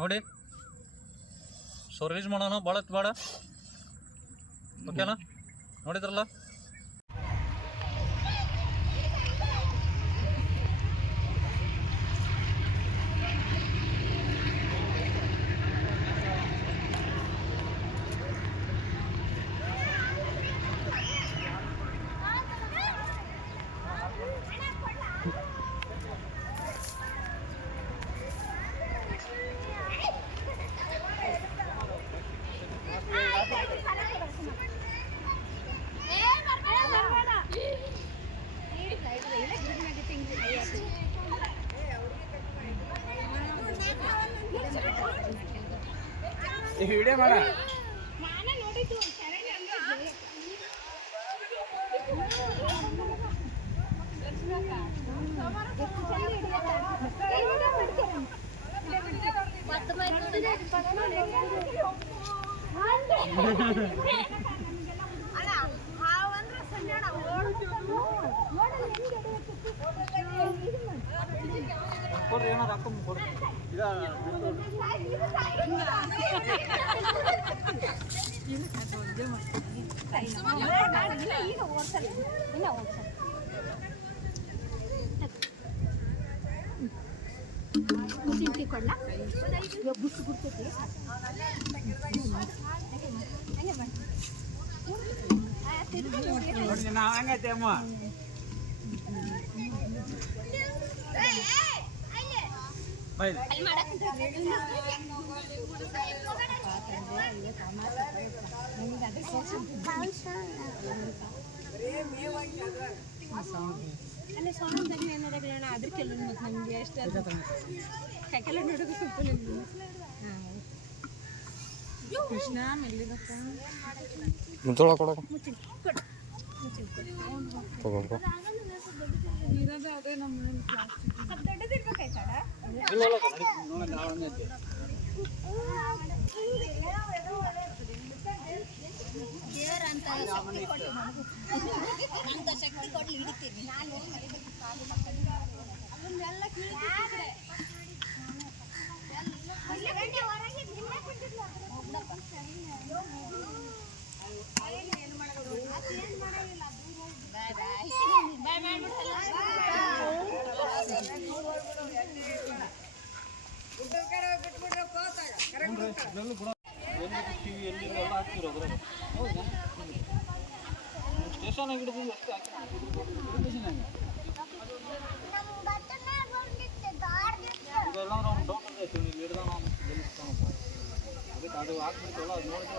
ನೋಡಿ. So release ಮಾಡೋಣ ಭಾಳ ಬೇಡ, ಓಕೆನಾ? ನೋಡಿದ್ರಲ್ಲ. ವಿಡಿಯೋ ಮಾಡ ಕೊಡ್ರಿ, ಏನಾರು ಹಾಕೊಂಡು ಕೊಡ್ರಿ. ನಾವು ಹಂಗೈತೆ ಅಮ್ಮ. ಅಲ್ಲೇ ಸೌಂಡ್ ಏನಾರಗಳಣ ಅದಕ್ಕೆಲ್ಲ ಮತ್ತು ನಮಗೆ ಎಷ್ಟು ಕೈಕೆಲ್ಲ ನೋಡೋದು ಸಿಂಪಲ್ ಕೃಷ್ಣ ಮೆಲ್ಲಿದಕ್ಕ ಮುಂಚೋಳ ಕೊಡಕ ಇರೋದೇ ಅದೇ ನಮ್ಮ ಪ್ಲಾಸ್ಟಿಕ್ ದೊಡ್ಡದಿರ್ಬೇಕಾಯ್ತಾಡ ದೇವರ ಅಂತ ಶಕ್ತಿ ಕೊಡ್ಲಿ ಹಿಡಿತೀನಿ ಅದನ್ನೆಲ್ಲ ಸ್ಟೇಷನ್ ಹಿಡಿದು ಅಷ್ಟೇ ಇದೆಲ್ಲ ಅವ್ನು ಡೌಟ್ ಇರ್ತೈತಿ, ನೀವು ಹಿಡ್ದ ನಾವು ಗೆಲ್ಲಿಸ್ತಾನಪ್ಪ. ಅದಕ್ಕೆ ಅದು ಹಾಕ್ಬಿಡ್ತೇವಲ್ಲ, ಅದು ನೋಡಿದ್ರೆ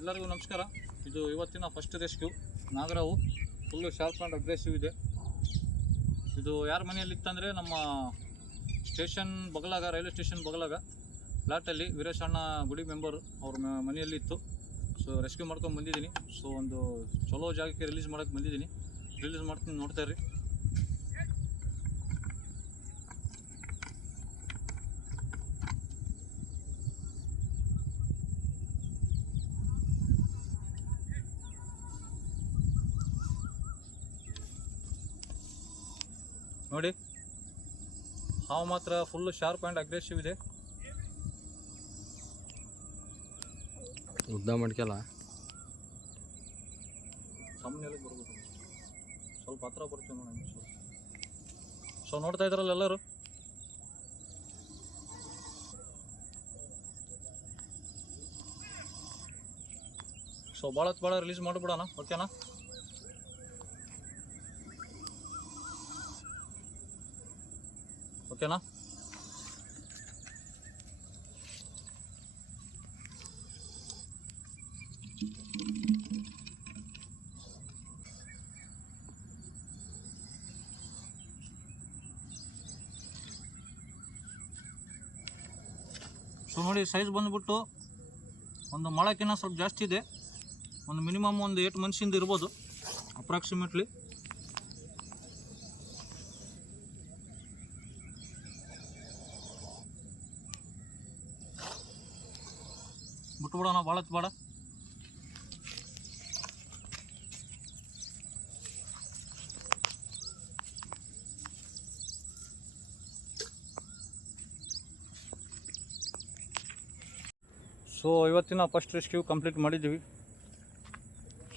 ಎಲ್ಲರಿಗೂ ನಮಸ್ಕಾರ. ಇದು ಇವತ್ತಿನ ಫಸ್ಟ್ ರೆಸ್ಕ್ಯೂ. ನಾಗರಾವು ಫುಲ್ಲು ಶಾರ್ಪ್ ಆ್ಯಂಡ್ ಅಗ್ರೆಸಿವ್ ಇದೆ. ಇದು ಯಾರ ಮನೆಯಲ್ಲಿತ್ತಂದರೆ ನಮ್ಮ ಸ್ಟೇಷನ್ ಬಗಲಾಗ, ರೈಲ್ವೆ ಸ್ಟೇಷನ್ ಬಗಲಾಗ ಫ್ಲ್ಯಾಟಲ್ಲಿ ವೀರೇಶಣ್ಣ ಗುಡಿ ಮೆಂಬರು ಅವ್ರ ಮನೆಯಲ್ಲಿ ಇತ್ತು. ಸೊ ರೆಸ್ಕ್ಯೂ ಮಾಡ್ಕೊಂಡು ಬಂದಿದ್ದೀನಿ. ಸೊ ಒಂದು ಚಲೋ ಜಾಗಕ್ಕೆ ರಿಲೀಸ್ ಮಾಡೋಕ್ಕೆ ಬಂದಿದ್ದೀನಿ. ರಿಲೀಸ್ ಮಾಡ್ತೀನಿ, ನೋಡ್ತಾ ಇರ್ರಿ. ನೋಡಿ, ಹಾವು ಮಾತ್ರ ಫುಲ್ಲು ಶಾರ್ಪ್ ಆ್ಯಂಡ್ ಅಗ್ರೆಸಿವ್ ಇದೆ. ಉದ್ದ ಮಾಡ್ಕಲ್ಲ ಸಾಮಾನ್ಯವಾಗಿ ಬರ್ಬೋದು, ಸ್ವಲ್ಪ ಹತ್ರ ಬರ್ತೀವಿ ನೋಡಿ. ಸೊ ನೋಡ್ತಾ ಇದ್ರಲ್ಲ ಎಲ್ಲರೂ. ಸೊ ಭಾಳ ರಿಲೀಸ್ ಮಾಡಿಬಿಡೋಣ, ಓಕೆನಾ? ಓಕೆನಾ? ನೋಡಿ ಸೈಜ್ ಬಂದುಬಿಟ್ಟು ಒಂದು ಮೊಳಕ್ಕಿಂತ ಸ್ವಲ್ಪ ಜಾಸ್ತಿ ಇದೆ. ಒಂದು ಮಿನಿಮಮ್ ಒಂದು 8 ಮನ್ಸಿಂದ ಇರ್ಬೋದು ಅಪ್ರಾಕ್ಸಿಮೇಟ್ಲಿ. ಬಿಟ್ಬಿಡೋಣ, ಭಾಳ ಬೇಡ. ಸೊ ಇವತ್ತಿನ ಫಸ್ಟ್ ರೆಸ್ಕ್ಯೂ ಕಂಪ್ಲೀಟ್ ಮಾಡಿದ್ದೀವಿ.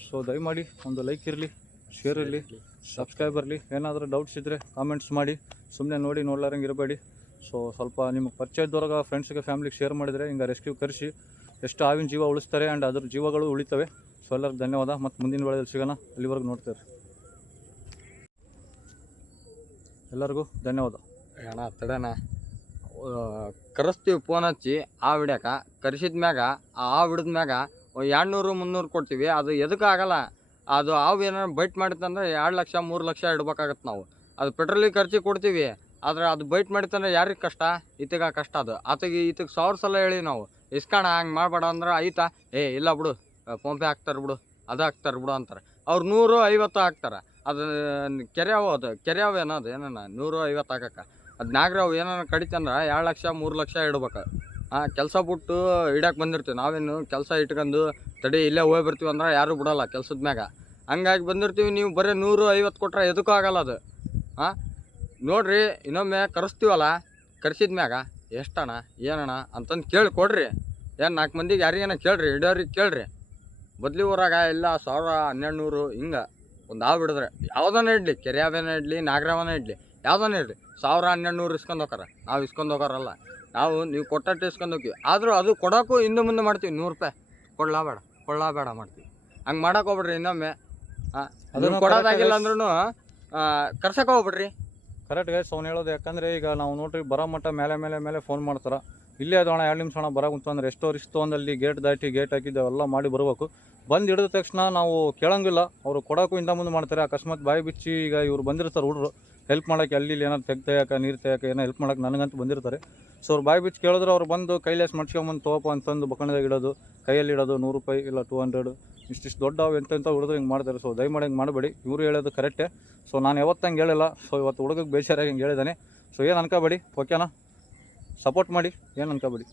ಸೊ ದಯಮಾಡಿ ಒಂದು ಲೈಕ್ ಇರಲಿ, ಶೇರ್ ಇರಲಿ, ಸಬ್ಸ್ಕ್ರೈಬ್ ಇರಲಿ. ಏನಾದರೂ ಡೌಟ್ಸ್ ಇದ್ದರೆ ಕಾಮೆಂಟ್ಸ್ ಮಾಡಿ. ಸುಮ್ಮನೆ ನೋಡ್ಲಾರಂಗೆ ಇರಬೇಡಿ. ಸೊ ಸ್ವಲ್ಪ ನಿಮಗೆ ಪರಿಚಯದವ್ರಾಗ ಫ್ರೆಂಡ್ಸ್ಗೆ ಫ್ಯಾಮಿಲಿಗೆ ಶೇರ್ ಮಾಡಿದರೆ ಹಿಂಗೆ ರೆಸ್ಕ್ಯೂ ಕರೆಸಿ ಎಷ್ಟು ಆವಿನ ಜೀವ ಉಳಿಸ್ತಾರೆ ಆ್ಯಂಡ್ ಅದ್ರ ಜೀವಗಳು ಉಳಿತವೆ. ಸೊ ಎಲ್ಲರಿಗೂ ಧನ್ಯವಾದ. ಮತ್ತು ಮುಂದಿನ ವೇಳೆಯಲ್ಲಿ ಸಿಗೋಣ. ಅಲ್ಲಿವರೆಗೂ ನೋಡ್ತಾರೆ. ಎಲ್ಲರಿಗೂ ಧನ್ಯವಾದ. ಅಣ್ಣ ತಡಣ ಕರೆಸ್ತೀವಿ ಫೋನ್ ಹಚ್ಚಿ ಆ ಹಿಡ್ಯಾಕ. ಕರೆಸಿದ ಮ್ಯಾಗ ಆ ಹಿಡಿದ ಮ್ಯಾಗ 200-300 ಕೊಡ್ತೀವಿ. ಅದು ಎದಕ್ಕೆ ಆಗಲ್ಲ. ಅದು ಹಾವು ಏನಾರು ಬೈಟ್ ಮಾಡಿತ್ತಂದ್ರೆ 2 ಲಕ್ಷ 3 ಲಕ್ಷ ಇಡ್ಬೇಕಾಗತ್ತೆ ನಾವು. ಅದು ಪೆಟ್ರೋಲಿಗೆ ಖರ್ಚಿ ಕೊಡ್ತೀವಿ. ಆದರೆ ಅದು ಬೈಟ್ ಮಾಡಿತ್ತಂದ್ರೆ ಯಾರಿಗೆ ಕಷ್ಟ? ಈತಗ ಕಷ್ಟ. ಅದು ಈತಗೆ 1000 ಸಲ ಹೇಳಿ ನಾವು ಇಸ್ಕಣ ಹಂಗೆ ಮಾಡಬೇಡ ಅಂದ್ರೆ ಆಯ್ತಾ, ಇಲ್ಲ ಬಿಡು ಫೋನ್ಪೇ ಹಾಕ್ತಾರೆ ಬಿಡು, ಅದು ಹಾಕ್ತಾರೆ ಬಿಡು ಅಂತಾರೆ. ಅವ್ರು 150 ಹಾಕ್ತಾರೆ. ಅದು ಕೆರೆಯಾವು, ಅದು ಕೆರೆಯಾವು ಏನದು ಏನ 150 ಹಾಕಕ್ಕೆ. ಅದು ನಾಗರಾವು ಏನಾರ ಕಡಿತಂದ್ರೆ 2 ಲಕ್ಷ 3 ಲಕ್ಷ ಇಡ್ಬೇಕು. ಕೆಲಸ ಬಿಟ್ಟು ಹಿಡ್ಯಾಕೆ ಬಂದಿರ್ತೀವಿ. ನಾವೇನು ಕೆಲಸ ಇಟ್ಕೊಂಡು ತಡಿ ಇಲ್ಲೇ ಹೋಗಿ ಬರ್ತೀವಿ ಅಂದ್ರೆ ಯಾರೂ ಬಿಡೋಲ್ಲ ಕೆಲ್ಸದ ಮ್ಯಾಗ. ಹಂಗಾಗಿ ಬಂದಿರ್ತೀವಿ. ನೀವು ಬರೀ 150 ಕೊಟ್ರೆ ಎದಕ್ಕೂ ಆಗಲ್ಲ ಅದು. ನೋಡ್ರಿ, ಇನ್ನೊಮ್ಮೆ ಕರೆಸ್ತೀವಲ್ಲ, ಕರೆಸಿದ ಮ್ಯಾಗ ಎಷ್ಟಣ್ಣ ಏನಣ್ಣ ಅಂತಂದು ಕೇಳಿ ಕೊಡ್ರಿ. ಏನು 4 ಮಂದಿಗೆ ಯಾರಿಗೇನ ಕೇಳ್ರಿ, ಹಿಡಿಯೋರಿಗೆ ಕೇಳ್ರಿ. ಬದ್ಲಿ ಊರಾಗ ಇಲ್ಲ 1000 1200 ಹಿಂಗೆ ಒಂದು ಹಾವು ಹಿಡಿದ್ರೆ ಯಾವುದನ್ನ ಇಡಲಿ, ಕೆರೆಯಾವೇನ ಇಡಲಿ, ನಾಗರಾವನ ಇಡಲಿ, ಯಾವುದನ್ನ ಇಡಲಿ 1000 1200 ಇಸ್ಕೊಂಡು ಹೋಗಾರ. ನಾವು ಇಸ್ಕೊಂಡು ಹೋಗಾರಲ್ಲ, ನಾವು ನೀವು ಕೊಟ್ಟಟ್ಟು ಇಸ್ಕೊಂಡು ಹೋಗ್ತೀವಿ. ಆದರೂ ಅದು ಕೊಡೋಕ್ಕೂ ಹಿಂದೆ ಮುಂದೆ ಮಾಡ್ತೀವಿ. 100 ರೂಪಾಯಿ ಕೊಡಲಾಬೇಡ ಮಾಡ್ತೀವಿ. ಹಂಗೆ ಮಾಡಕ್ಕೆ ಹೋಗ್ಬಿಡ್ರಿ. ಇನ್ನೊಮ್ಮೆ ಅದನ್ನು ಕೊಡೋದಾಗಿಲ್ಲ ಅಂದ್ರೂ ಕರ್ಸಕ್ಕೆ ಹೋಗ್ಬಿಡ್ರಿ. ಕರೆಕ್ಟ್ ಗೈಸ್ ಅವ್ನು ಹೇಳೋದು. ಯಾಕಂದರೆ ಈಗ ನಾವು ನೋಡ್ರಿ ಬರೋ ಮಟ್ಟ ಮೇಲೆ ಫೋನ್ ಮಾಡ್ತಾರೆ. ಇಲ್ಲೇ ಅದು ಅಣ್ಣ 2 ನಿಮಿಷ ಅಣ್ಣ ಬರೋಕುಂತು ಅಂದ್ರೆ ಎಷ್ಟೋ ರಿಸ್ಕ್ ತೊಗೊಂಡಲ್ಲಿ ಗೇಟ್ ದಾಟಿ ಗೇಟ್ ಹಾಕಿದ್ದೆಲ್ಲ ಮಾಡಿ ಬರಬೇಕು. ಬಂದು ಹಿಡಿದ ತಕ್ಷಣ ನಾವು ಕೇಳೋಂಗಿಲ್ಲ. ಅವರು ಕೊಡೋಕ್ಕೂ ಹಿಂದೆ ಮುಂದೆ ಮಾಡ್ತಾರೆ. ಅಕಸ್ಮಾತ್ ಬಾಯಿ ಬಿಚ್ಚಿ ಈಗ ಇವ್ರು ಬಂದಿರ್ತಾರೆ ಹುಡುಗರು ಹೆಲ್ಪ್ ಮಾಡೋಕ್ಕೆ, ಅಲ್ಲಿ ಏನಾದ್ರು ತೆಗ್ದಾಕ ನೀರು ತೆಗಿಯೋಕೆ ಏನೋ ಹೆಲ್ಪ್ ಮಾಡೋಕೆ ನನಗಂತೂ ಬಂದಿರ್ತಾರೆ. ಸೊ ಅವ್ರು ಬಾಯಿ ಬಿಚ್ಚಿ ಕೇಳಿದ್ರೆ ಅವ್ರು ಬಂದು ಕೈಲೇಸ್ ಮಾಡ್ಸ್ಕೊಂಬಂದು ತಗೋಪ ಅಂತಂದು ಬಕ್ಕಣದಾಗ ಇಡೋದು, ಕೈಯಲ್ಲಿ ಇಡೋದು 100 ರೂಪಾಯಿ ಇಲ್ಲ 200 ಇಷ್ಟಿಷ್ಟು ದೊಡ್ಡ ಎಂತೆಂಥ ಹುಡುಗರು ಹಿಂಗೆ ಮಾಡ್ತಾರೆ. ಸೊ ದಯಮಾಡಿ ಹಿಂಗೆ ಮಾಡಬೇಡಿ. ಇವರು ಹೇಳೋದು ಕರೆಕ್ಟೇ. ಸೊ ನಾನು ಯಾವತ್ತಂಗೆ ಹೇಳಿಲ್ಲ. ಸೊ ಇವತ್ತು ಹುಡುಗಕ್ಕೆ ಬೇಜಾರಾಗಿ ಹಿಂಗೆ ಹೇಳಿದ್ದಾನೆ. ಸೊ ಏನು ಅನ್ಕೋಬೇಡಿ, ಓಕೆನಾ? ಸಪೋರ್ಟ್ ಮಾಡಿ, ಏನು ಅನ್ಕೋಬೇಡಿ.